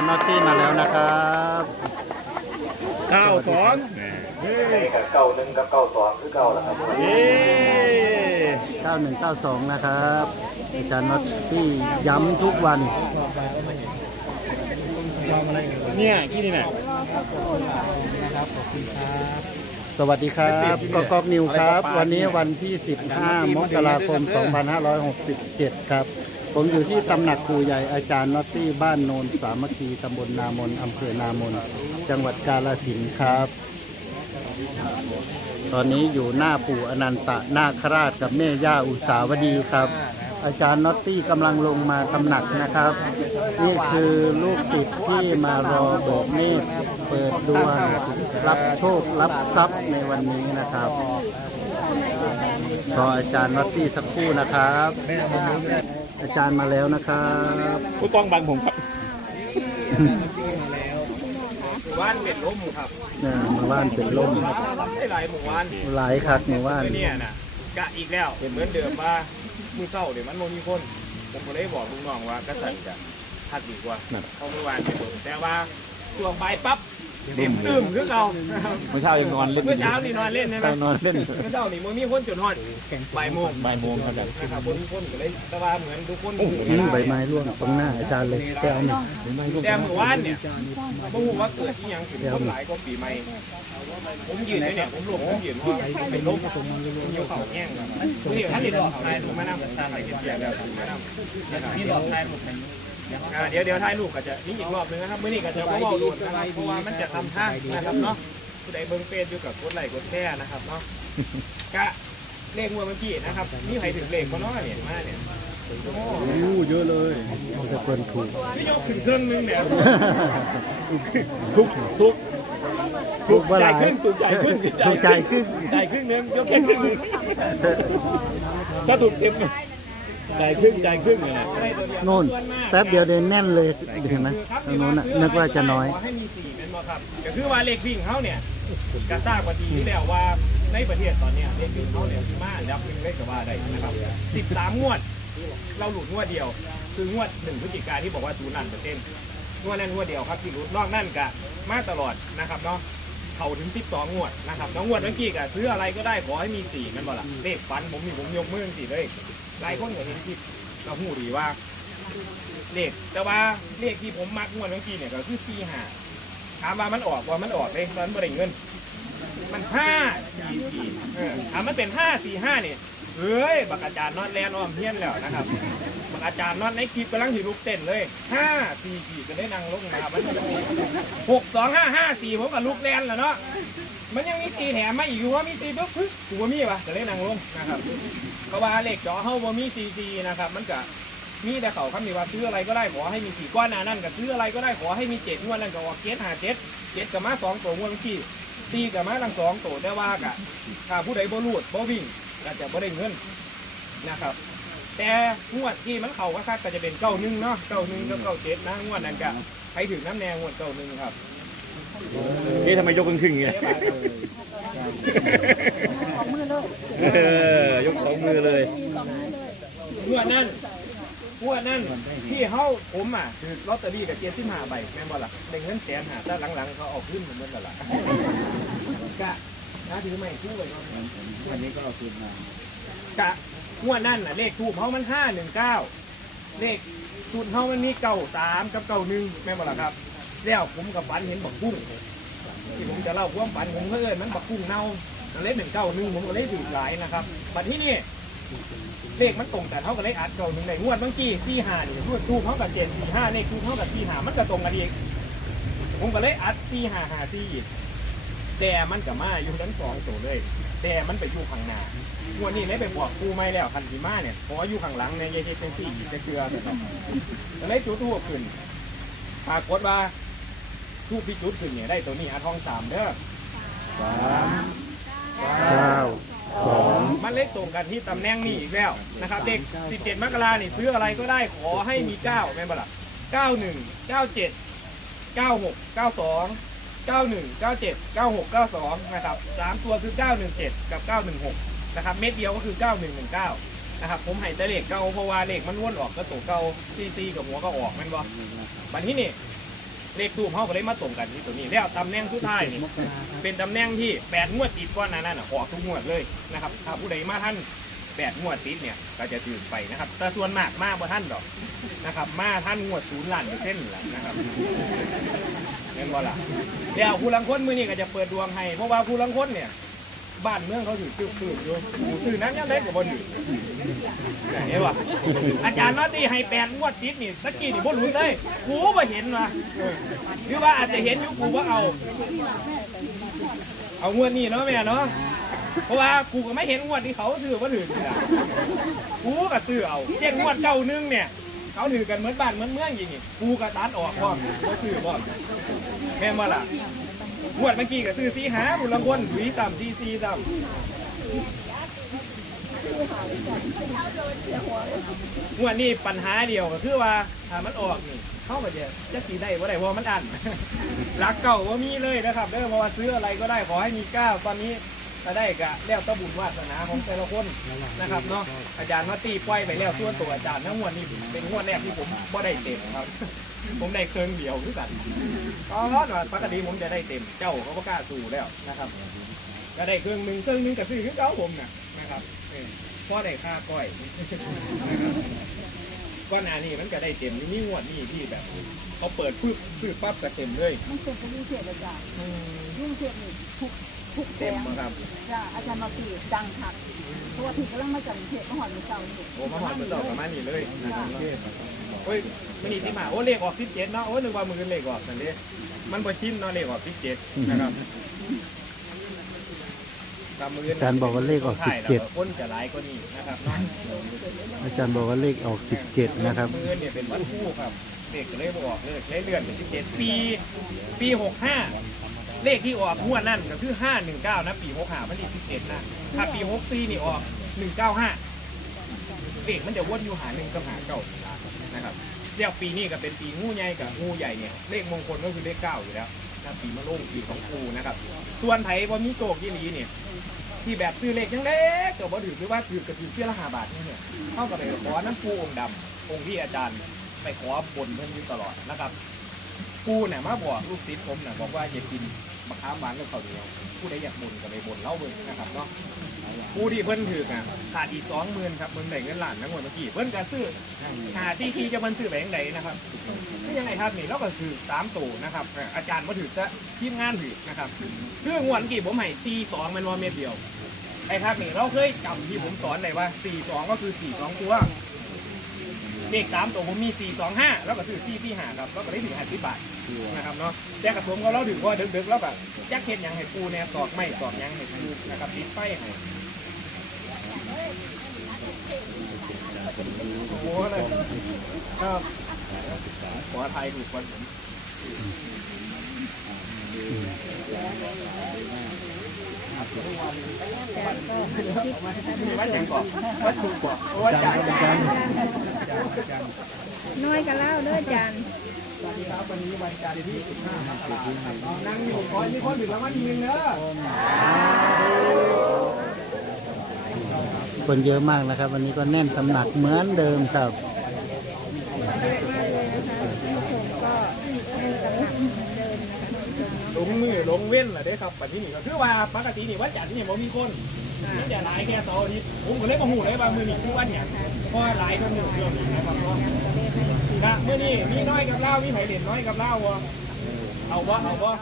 ารย์นอตตี้มาแล้วนะครับเก้าสองนี่กับเก้าหนึ่งกับเก้าสองคือเก้าแล้วครับเย้9192นะครับอาจารย์นอตตี้ย้ำทุกวัน เนี่ยที่นี่น่ะสวัสดีครับกอกอกนิวครับ วันนี้วันที่ 15 มกราคม 2567 ครับ ผมอยู่ที่ตำหนักครูใหญ่อาจารย์นอตตี้บ้านโนนสามัคคีตำบลนามนอำเภอนามน จังหวัดกาฬสินธุ์ครับ ตอนนี้อยู่หน้าปู่อนันตะนาคราชกับแม่ย่าอุสาวดีครับ อาจารย์นอตตี้กำลังลงมาตำหนักนะครับ นี่คือลูกศิษย์ที่มารอเบิกเนตรเปิดดวงรับโชครับทรัพย์ในวันนี้นะครับรออาจารย์นอตตี้สักครู่นะครับ อาจารย์มาแล้วนะครับผู้กองบังผมครับว่านเป็ดล้มครับเนี่ยหมู่บ้านเป็นลมได้หลายหมู่บ้านหลายคักหมู่บ้านเนี่ยน่ะกะอีกแล้วเหมือนเดิมว่ามือเศร้าเดี๋ยวมันโมมีคนผมก็เลยบอกลุงน้องว่ากษัตริย์จะทัดดีกว่าเพราะเมื่อวานเป็นผมแต่ว่าช่วงบ่ายปั๊บ เต็มตื่มคือเก่าเมื่อเช้ายังนอนเล่นเมื่อเช้านี่นอนเล่นใช่ไหมนอนเล่นเมื่อเช้านี่โมมีคนจนฮอดบ่ายโมงบ่ายโมงครับนะครับคนคนก็เลยแต่ว่าเหมือนทุกคนนี่ใบไม้ร่วงตรงหน้าอาจารย์เลยแก้วหนึ่งแต่เมื่อวานเนี่ยบ่รู้ว่าเกิดที่ยังถึงคนหลายก็ปีใหม่ผมยืนอยู่เนี่ยผมหลบผมยืนว่าเป็นลมผมเกี่ยวเข่าแง่งครับนี่ท่านนี่ดอกนายถูกไหมนะท่านไหนเกี่ยวแล้วถูกไหมนะนี่ดอกนายถูกไหม อ่าเดี๋ยวเดี๋ยวถ่ายรูปก็จะนี่อีกรอบนึงนะครับเมื่อนี้ก็จะว่าเราดูนะครับเพราะว่ามันจะทำท่านะครับเนาะผู้ใดเบิ่งเฟซอยู่กับกดไลค์กดแชร์นะครับเนาะกะเลขงวดเมื่อกี้นะครับนี่ใครถึงเลขมาเนาะเนี่ยมาเนี่ยโอ้อู้เยอะเลยจะเปินถูกนี่ยกขึ้นเครื่องนึงเนี่ยทุกทุกถูกว่าหลายจ่ายครึ่งถูกจ่ายครึ่งถูกใจายขึ้นจ่ายครึ่งนึงยกแค่ครึ่งนึงถ้าถูกเต็มเนี่ย จ่ายครึ่งจ่ายครึ่งเลยนะโน่นแป๊บเดียวเดินแน่นเลยเห็นไหมตรงโน้นน่ะนึกว่าจะน้อย ขให้มีสี่เป็นบ่ครับก็คือว่าเลขวิ่งเขาเนี่ยกระทราบกว่าดีอยู่แล้วว่าในประเทศตอนเนี้ยเลขวิ่งเขาเนี่ยที่มาดับหนึ่งเลขกับว่าได้นะครับสิบสามงวด เราหลุดงวดเดียว คืองวดหนึ่งพฤศจิกาที่บอกว่าศูนย์นั่นเปอร์เซ็นต์งวดนั้นงวดเดียวครับที่หลุดนอกนั่นกะมาตลอดนะครับเนาะเขาถึงสิบสองงวดนะครับแล้วงวดเมื่อกี้กะซื้ออะไรก็ได้ขอให้มีสี่แมันบ่ล่ะเลขฟันผมมีผมยกมือสี่เลย หลายคนก็เห็นคลิปก็หูดีว่าเลขแต่ว่าเลขที่ผมมักงวดเมื่อกี้เนี่ยก็คือสี่ห้าถามว่ามันออกว่ามันออกเลยตอนบ่ได้เงิน มันห้าสี่สี่ถามมันเป็นห้าสี่ห้าเนี่ยเฮ้ยบักอาจารย์นอดแลนออมเพี้ยนแล้วนะครับบักอาจารย์นอดในคลิปกำลังถือลูกเต้นเลยห้าสี่สี่ก็ได้นั่งลงนะครับมันหกสองห้าห้าสี่ผมกับลูกแลนแล้วเนาะมันยังมีตีแถมมาอีกอยู่ว่ามีตีปุ๊บเฮ้ยกูว่ามีปะจะได้นั่งลงนะครับ เพราะว่าเลขจอเฮาบ่มีซีซีนะครับมันก็มีแต่เขาคำนี้ว่าซื้ออะไรก็ได้ขอให้มีสี่ก้อนหนานั่นก็ซื้ออะไรก็ได้ขอให้มีเจ็ดงวดนั่นก็ว่าเจ็ดหาเจ็ดเจ็ดกับมาสองตัวงวดเมื่อกี้ตีกับมาทั้งสองตัวได้ว่ากะถ้าผู้ใดบ่รูดบ่วิ่งก็จะบ่ได้เงินนะครับ แต่งวดที่มันเข่าก็คักก็จะเป็นเก้าหนึ่งเนาะเก้าหนึ่งกับเก้าเจ็ดนะงวดนั้นก็ใครถึงน้ำแนงงวดเก้าหนึ่งครับเอ๊ะทำไมยกครึ่งครึ่งๆอย่างเงี้ย เออยกสองมือ เลยงวดนั้นงวดนั้นที่เฮาผมอะคือลอตเตอรี่กับเจ็ดสิบห้าใบแม่นบ่ล่ะได้เงินแสนหาแต่หลังๆเขาเออกขึ้นเหมือนเดิมแล้วล่ะกะนะถือไม่คู่ไว้เนาะอันนี้ก็เอาคืนมากะงวดนั่นน่ะเลขทูบเฮามันห้าหนึ่งเก้าเลขสูตรเฮามันมีเก้าสามกับเก้าหนึ่งแม่นบ่ล่ะครับ แล้วผมกับฝันเห็นบักกุ้งที่ผมจะเล่าความฝันผมก็เอิ้นมันบักกุ้งเน่ามันเลยเป็นเก้าหนึ่งผมก็เลยถือหลายนะครับบัดที่นี่ เลขมันตรงแต่เท่ากับเลขอัดเก้าหนึ่งในงวดเมื่อกี้สี่ห้านี่งวดทูบเท่ากับเจ็ดสี่ห้าเลขทูบเท่ากับสี่ห้ามันก็ตรงกันอีกผมก็เลยอัดสี่ห้าห้าสี่แต่มันกับมาอยู่ทั้งสองตัวเลย แต่มันไปอยู่ข้างหน้างวดนี้เลยไปบอกคูไม่แล้วคันสีมาเนี่ยเพราะว่าอยู่ข้างหลังเนี่ยยายเฮ็ดเป็นสี่จะเกลือเนี่ยก็เลยจุดทูบขึ้นปรากฏว่าทูบพิจุดขึ้นเนี่ยได้ตัวนี้อาทองสามเด้อสามเก้า มันเลขตรงกันที่ตำแหน่งนี้อีกแล้วนะครับเด็ก 17 มกรานี่ซื้ออะไรก็ได้ขอให้มี 9แม่นบ่ล่ะ91 97 96 92 91 97 96 92นะครับสามตัวคือ 917 กับ 916นะครับเม็ดเดียวก็คือ 9119นะครับผมให้แต่เลขเก่าเพราะว่าเลขมันวนออกก็ตัวเก่าซีซีกับหัวก็ออกแม่นบ่บัดนี้นี่ เลขทูบเขาก็เลยมาตรงกันที่ตัวนี้ แล้วตำแหน่งสุดท้ายนี่เป็นตำแหน่งที่แปดงวดติดก้อนหนานั้นน่ะออกทุกงวดเลยนะครับถ้าผู้ใดมาท่านแปดงวดติดเนี่ยก็จะถือไปนะครับ แต่ส่วนมากมาบ่ท่านดอกนะครับ มาท่านงวดศูนย์ล้านเส้นต์แหละนะครับเห็นว่าล่ะแล้วผู้ลังคนมือนี่ก็จะเปิดดวงให้เพราะว่าผู้ลังคนเนี่ย บ้านเมืองเขาถือตื้อตื้ออยู่ตื้อนั้นยังได้กว่าบนอยู่เห็นปะอาจารย์น็อตนี่ให้แปดงวดติดนี่ตะกี้นี่บ่รู้เลยกูบ่เห็นวะหรือว่าอาจจะเห็นอยู่กูว่าเอา เอางวดนี้เนาะแม่เนาะเพราะว่ากูก็ไม่เห็นงวดที่เขาถือว่าถือนี่ละกูก็ซื้อเอาเช่นงวดเก้าหนึงเนี่ยเขาถือกันเหมือนบ้านเหมือนเมืองอย่างงี้กูก็ตัดออกพร้อมก็ซื้อพร้อแม่นว่าล่ะ งวดเมื่อกี้ก็ซื้อซีหาบุญละคนหวีต่ำซีซีต่ำงวดนี้ปัญหาเดียวก็คือว่าถ้ามันออกนี่เข้ามาจะจะสีได้ว่าได้เพราะมันอันรักเก่าว่ามีเลยนะครับเด้อเพราะว่าซื้ออะไรก็ได้ขอให้มีก้าวตอนนี้จะได้กะแล้วต้บุญวาสนาของแต่ละคนนะครับเนาะอาจารย์มาตีปล่อยไปแล้วส่วนตัวอาจารย์ทั้งงวดนี้เป็นงวดแรกที่ผมบ่ได้เต็มครับ ผมได้เครื่องเดียวคือกันตอนว่าปกติผมจะได้เต็มเจ้าเขาก็กล้าสู้แล้วนะครับก็ได้เครื่องหนึ่งเครื่องหนึ่งกับซื้อคือเจ้าผมน่ะนะครับเออพ่อได้ค่าก้อยนะครับก้อนหนานี่มันก็ได้เต็มนี่มีงวดนี่ที่แบบเขาเปิดปึ๊บปึ๊บปั๊บก็เต็มเลยมันเป็นไปยุ่งเสียเลยจ้ะอืมยุ่งเสียนี่ทุกทุกแดเต็มงนะครับจ้ะอาจารย์มาปีดังคักเพราะว่าที่กำลังมาจากกรุงเทพมหาวิทยาลัยนี่โอ้มาหอดมาเจ้าประมาณนี้เลยนะครับ โอ้ยมันนี่ที่มาโอ้เลขออกสิบเจ็ดเนาะโอ้นึกว่ามือเลขออกสันเด้มันบ่ชินเนาะเลขออกสิบเจ็ดนะครับตามมืออาจารย์บอกว่าเลขออกถ่ายแล้ว17 คนจะหลายก็นี่นะครับเนาะอาจารย์บอกว่าเลขออก 17 นะครับ มือเนี่ยเป็นวันคู่ครับเลขก็เลยบอกเลขเลยเลื่อนเป็นสิบเจ็ดปีปีหกห้าเลขที่ออกงวดนั่นก็คือห้าหนึ่งเก้านะปีหกห้ามันเลขสิบเจ็ดนะถ้าปีหกสี่นี่ออกหนึ่งเก้าห้าเลขมันจะวนอยู่หาหนึ่งกับหาเก้า นะครับเรียกปีนี้ก็เป็นปีงูใหญ่กับงูใหญ่เนี่ยเลขมงคลก็คือเลขเก้าอยู่แล้วถ้าปีมะโรงปีของครูนะครับ ส่วนไผ่บอมีโตกยี่หลีเนี่ยที่แบบซื้อเลขยังเล็กก็บ่ถือหรือว่าถือกระถือเสื้อละหาบาทนี่เนี่ยเท่ากับเลยขอน้ำปูองค์ดำองค์ที่อาจารย์ไปขอบนเพิ่นอยู่ตลอดนะครับปูเนี่ยมาบอกลูกศิษย์ผมเนี่ยบอกว่าอย่ากินมะขามหวานกับข้าวเหนียวผู้ใดอยากบนก็ไปบนเล่าเบิ่งนะครับเนาะ ผู้ที่เพิ่นถืออะขาดอีกสองหมื่นครับเพิ่นได้เงินล้านทั้งหมดเมื่อกี้เพิ่นก็ซื้อหาที่ทีจะมันซื้อไปยังไงนะครับนี่ยังไงครับนี่เราก็ถือสามตัวนะครับอาจารย์มาถือจะทีมงานถือนะครับเรื่องงวดเมื่อกี้ผมให้ซีสองมันว่าเม็ดเดียวไอ้ครับนี่เราเคยจำที่ผมสอนเลยว่า4 2ก็คือ4 2ตัวเลขสามตัวผมมี4 2 5แล้วก็คือ4 4 5ครับแล้วก็ได้ถึง50บาทนะครับเนาะแต่กับผมก็เราถึงว่าดึกๆแล้วแบบแจ็คเก็ตยังให้ปูเนี่ยตอกไม่ตอกยังให้ปูนะครับติดไฟให้ โอ้โหเลยครับขอไทยถูกคนผมวัดยังก่อนวัดถูกกว่าวัดจ่ายน้อยกันแล้วเด้อจารย์สวัสดีครับวันนี้วันจันทร์ที่15มกราคมนั่งอยู่คอยมีคนถึงแล้ววันนึงเนอะ คนเยอะมากนะครับ วันนี้ก็แน่นตำหนักเหมือนเดิมครับลงมือลงเว้นเหรอเด้ครับปัจจุบันก็คือว่าปกตินี่วันจันทร์นี่ผมมีคนนี่จะหลายแค่เสาร์อาทิตย์ผมก็เลยมาหูเลยว่ามือนี่คือวันหยังเพราะหลายคนหนึ่งเดียวนี่นะครับเนาะครับมื่อนี้มีน้อยกับเล่ามีไผ่เหรียญน้อยกับเล่าวะเอาวะเอาวะ